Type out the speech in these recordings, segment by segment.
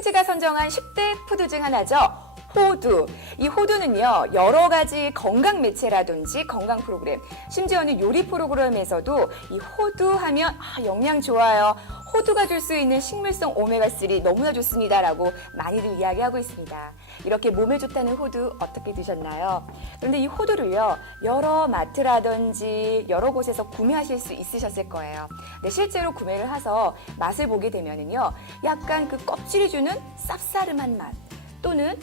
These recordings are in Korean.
생지가 선정한 10대 푸드 중 하나죠. 호두. 이 호두는요, 여러 가지 건강 매체라든지 건강 프로그램, 심지어는 요리 프로그램에서도 이 호두 하면 영양 좋아요. 호두가 줄 수 있는 식물성 오메가3 너무나 좋습니다라고 많이들 이야기하고 있습니다. 이렇게 몸에 좋다는 호두 어떻게 드셨나요? 그런데 이 호두를요, 여러 마트라든지 여러 곳에서 구매하실 수 있으셨을 거예요. 근데 실제로 구매를 해서 맛을 보게 되면은요, 약간 그 껍질이 주는 쌉싸름한 맛, 또는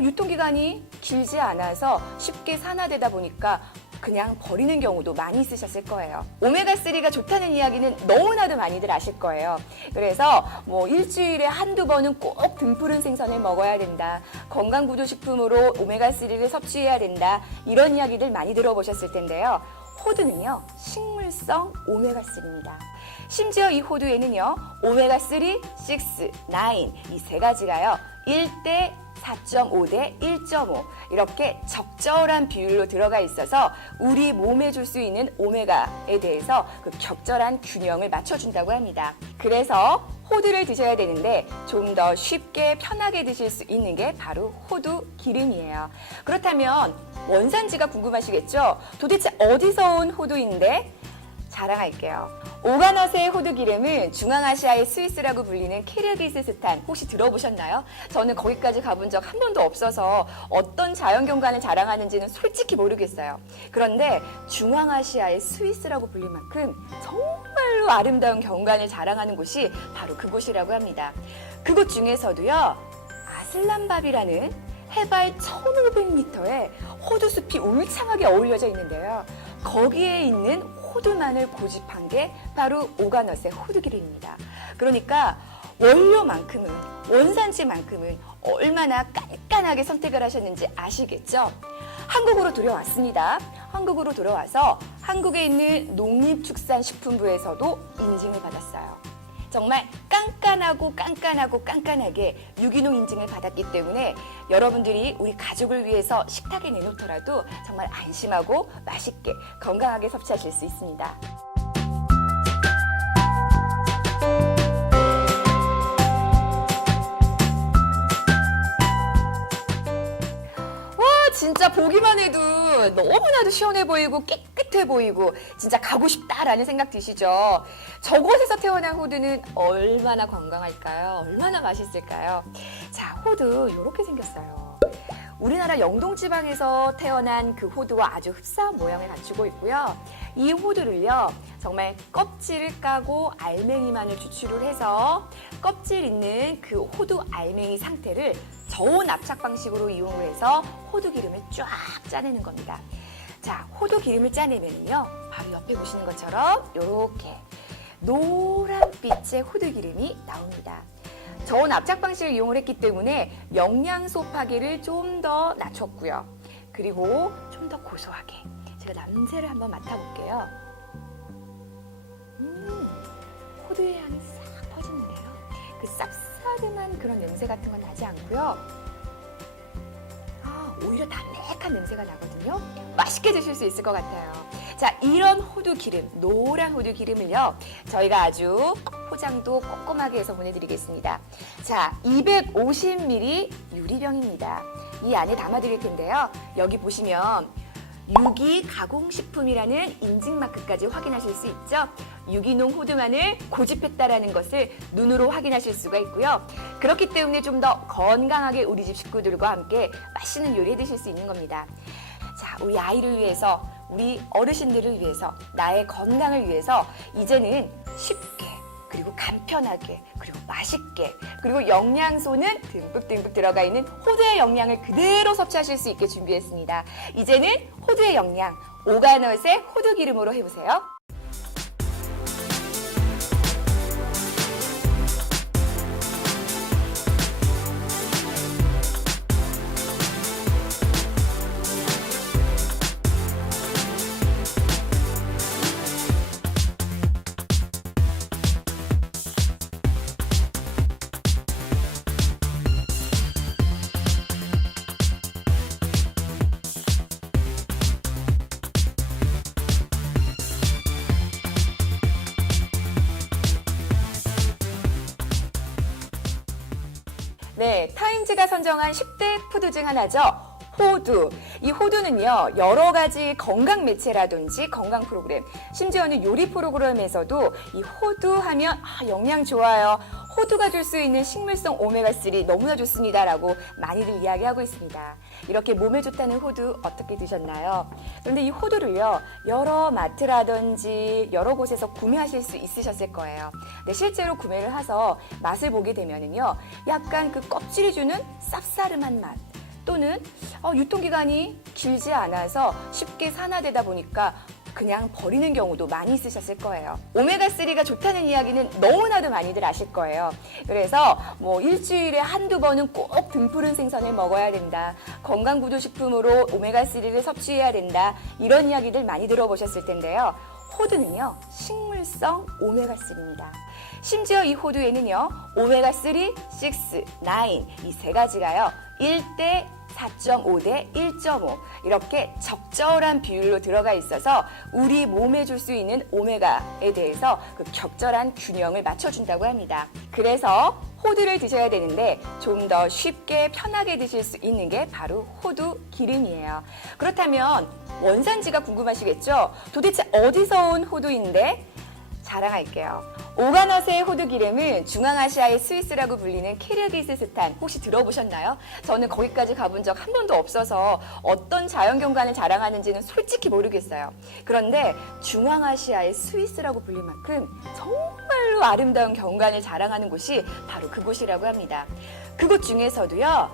유통기간이 길지 않아서 쉽게 산화되다 보니까 그냥 버리는 경우도 많이 있으셨을 거예요. 오메가3가 좋다는 이야기는 너무나도 많이들 아실 거예요. 그래서 일주일에 한두 번은 꼭 등푸른 생선을 먹어야 된다. 건강구조식품으로 오메가3를 섭취해야 된다. 이런 이야기들 많이 들어보셨을 텐데요. 호두는요, 식물성 오메가3입니다. 심지어 이 호두에는요, 오메가3, 6, 9, 이 세 가지가요, 1대 4.5대 1.5 이렇게 적절한 비율로 들어가 있어서 우리 몸에 줄 수 있는 오메가에 대해서 그 적절한 균형을 맞춰준다고 합니다. 그래서 호두를 드셔야 되는데 좀 더 쉽게 편하게 드실 수 있는 게 바로 호두 기름이에요. 그렇다면 원산지가 궁금하시겠죠? 도대체 어디서 온 호두인데? 자랑할게요. 오가넛의 호두 기름은 중앙아시아의 스위스라고 불리는 키르기스스탄 혹시 들어보셨나요? 저는 거기까지 가본 적 한 번도 없어서 어떤 자연경관을 자랑하는지는 솔직히 모르겠어요. 그런데 중앙아시아의 스위스라고 불릴 만큼 정말로 아름다운 경관을 자랑하는 곳이 바로 그곳이라고 합니다. 그곳 중에서도요, 아슬란밥이라는 해발 1500m의 호두숲이 울창하게 어울려져 있는데요. 거기에 있는 호두만을 고집한 게 바로 오가넛의 호두기름입니다. 그러니까 원료만큼은, 원산지만큼은 얼마나 깐깐하게 선택을 하셨는지 아시겠죠? 한국으로 들어왔습니다. 한국으로 들어와서 한국에 있는 농림축산식품부에서도 인증을 받았어요. 정말 깐깐하게 유기농 인증을 받았기 때문에 여러분들이 우리 가족을 위해서 식탁에 내놓더라도 정말 안심하고 맛있게 건강하게 섭취하실 수 있습니다. 진짜 보기만 해도 너무나도 시원해 보이고 깨끗해 보이고 진짜 가고 싶다라는 생각 드시죠? 저곳에서 태어난 호두는 얼마나 건강할까요? 얼마나 맛있을까요? 자, 호두 이렇게 생겼어요. 우리나라 영동지방에서 태어난 그 호두와 아주 흡사한 모양을 갖추고 있고요. 이 호두를요, 정말 껍질을 까고 알맹이만을 추출을 해서 껍질 있는 그 호두 알맹이 상태를 저온 압착 방식으로 이용을 해서 호두 기름을 쫙 짜내는 겁니다. 자, 호두 기름을 짜내면요, 바로 옆에 보시는 것처럼 이렇게 노란빛의 호두 기름이 나옵니다. 저온 압착 방식을 이용을 했기 때문에 영양소 파괴를 좀 더 낮췄고요. 그리고 좀 더 고소하게 제가 냄새를 한번 맡아볼게요. 호두의 향이 싹 퍼지는데요. 그 쌉싸름한 그런 냄새 같은 건 나지 않고요. 오히려 담백한 냄새가 나거든요. 맛있게 드실 수 있을 것 같아요. 자, 이런 호두 기름, 노란 호두 기름을요, 저희가 아주 포장도 꼼꼼하게 해서 보내드리겠습니다. 자, 250ml 유리병입니다. 이 안에 담아드릴 텐데요. 여기 보시면 유기 가공식품이라는 인증 마크까지 확인하실 수 있죠. 유기농 호두만을 고집했다라는 것을 눈으로 확인하실 수가 있고요. 그렇기 때문에 좀 더 건강하게 우리 집 식구들과 함께 맛있는 요리 해 드실 수 있는 겁니다. 자, 우리 아이를 위해서, 우리 어르신들을 위해서, 나의 건강을 위해서 이제는 쉽게, 그리고 간편하게, 그리고 맛있게, 그리고 영양소는 듬뿍 들어가 있는 호두의 영양을 그대로 섭취하실 수 있게 준비했습니다. 이제는 호두의 영양, 오가넛의 호두 기름으로 해보세요. TFT가 선정한 10대 푸드 중 하나죠. 호두. 이 호두는요, 여러 가지 건강 매체라든지 건강 프로그램, 심지어는 요리 프로그램에서도 이 호두 하면 영양 좋아요. 호두가 줄 수 있는 식물성 오메가3 너무나 좋습니다라고 많이들 이야기하고 있습니다. 이렇게 몸에 좋다는 호두 어떻게 드셨나요? 그런데 이 호두를요, 여러 마트라든지 여러 곳에서 구매하실 수 있으셨을 거예요. 근데 실제로 구매를 해서 맛을 보게 되면은요, 약간 그 껍질이 주는 쌉싸름한 맛, 또는 유통기간이 길지 않아서 쉽게 산화되다 보니까 그냥 버리는 경우도 많이 있으셨을 거예요. 오메가3가 좋다는 이야기는 너무나도 많이들 아실 거예요. 그래서 일주일에 한두 번은 꼭 등푸른 생선을 먹어야 된다. 건강구조식품으로 오메가3를 섭취해야 된다. 이런 이야기들 많이 들어보셨을 텐데요. 호두는요, 식물성 오메가3입니다. 심지어 이 호두에는요, 오메가3, 6, 9, 이 세 가지가요, 1대 4.5대 1.5 이렇게 적절한 비율로 들어가 있어서 우리 몸에 줄 수 있는 오메가에 대해서 그 적절한 균형을 맞춰준다고 합니다. 그래서 호두를 드셔야 되는데 좀 더 쉽게 편하게 드실 수 있는 게 바로 호두 기름이에요. 그렇다면 원산지가 궁금하시겠죠? 도대체 어디서 온 호두인데? 자랑할게요. 오가넛의 호두 기름은 중앙아시아의 스위스라고 불리는 키르기스스탄, 혹시 들어보셨나요? 저는 거기까지 가본 적 한 번도 없어서 어떤 자연경관을 자랑하는지는 솔직히 모르겠어요. 그런데 중앙아시아의 스위스라고 불릴 만큼 정말로 아름다운 경관을 자랑하는 곳이 바로 그곳이라고 합니다. 그곳 중에서도요,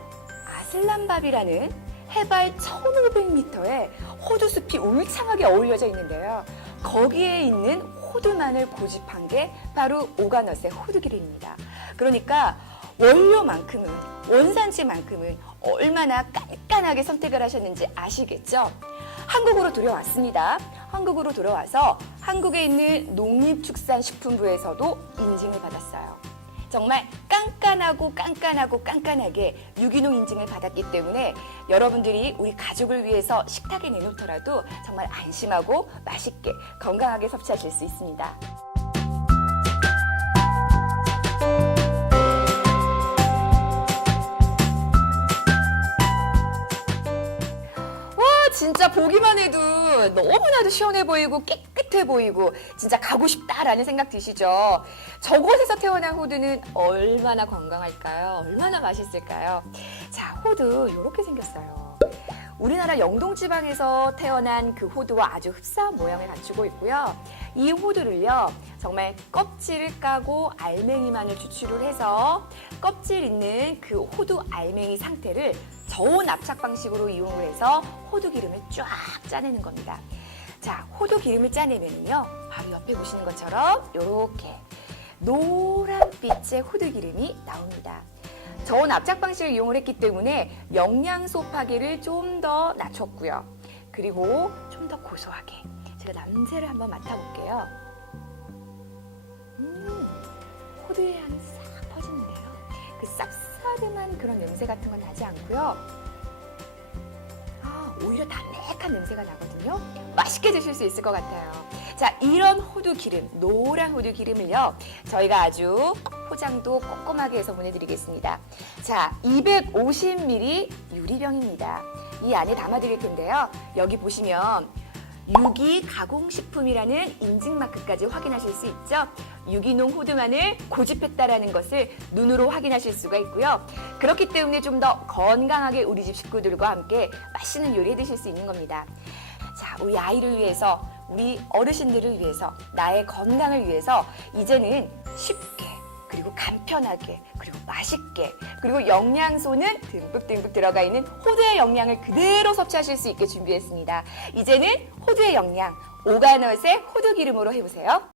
아슬란밥이라는 해발 1500m의 호두숲이 울창하게 어울려져 있는데요. 거기에 있는 호두만을 고집한 게 바로 오가넛의 호두기름입니다. 그러니까 원료만큼은, 원산지만큼은 얼마나 깐깐하게 선택을 하셨는지 아시겠죠? 한국으로 들어왔습니다. 한국으로 들어와서 한국에 있는 농림축산식품부에서도 인증을 받았어요. 정말 깐깐하게 유기농 인증을 받았기 때문에 여러분들이 우리 가족을 위해서 식탁에 내놓더라도 정말 안심하고 맛있게 건강하게 섭취하실 수 있습니다. 진짜 보기만 해도 너무나도 시원해 보이고 깨끗해 보이고 진짜 가고 싶다라는 생각 드시죠? 저곳에서 태어난 호두는 얼마나 건강할까요? 얼마나 맛있을까요? 자, 호두 이렇게 생겼어요. 우리나라 영동지방에서 태어난 그 호두와 아주 흡사한 모양을 갖추고 있고요. 이 호두를요, 정말 껍질을 까고 알맹이만을 추출을 해서 껍질 있는 그 호두 알맹이 상태를 저온 압착 방식으로 이용을 해서 호두 기름을 쫙 짜내는 겁니다. 자, 호두 기름을 짜내면요, 바로 옆에 보시는 것처럼 이렇게 노란빛의 호두 기름이 나옵니다. 저온 압착 방식을 이용을 했기 때문에 영양소 파괴를 좀 더 낮췄고요. 그리고 좀 더 고소하게 제가 냄새를 한번 맡아볼게요. 호두의 향이 싹 퍼지는데요. 그 쌉싸름한 그런 냄새 같은 건 나지 않고요. 오히려 담백한 냄새가 나거든요. 맛있게 드실 수 있을 것 같아요. 자, 이런 호두 기름, 노란 호두 기름을요, 저희가 아주 포장도 꼼꼼하게 해서 보내드리겠습니다. 자, 250ml 유리병입니다. 이 안에 담아드릴 텐데요. 여기 보시면 유기 가공식품이라는 인증 마크까지 확인하실 수 있죠. 유기농 호두만을 고집했다라는 것을 눈으로 확인하실 수가 있고요. 그렇기 때문에 좀 더 건강하게 우리 집 식구들과 함께 맛있는 요리 해 드실 수 있는 겁니다. 자, 우리 아이를 위해서, 우리 어르신들을 위해서, 나의 건강을 위해서 이제는 쉽게, 그리고 간편하게, 그리고 맛있게, 그리고 영양소는 듬뿍 들어가 있는 호두의 영양을 그대로 섭취하실 수 있게 준비했습니다. 이제는 호두의 영양, 오가넛의 호두 기름으로 해보세요.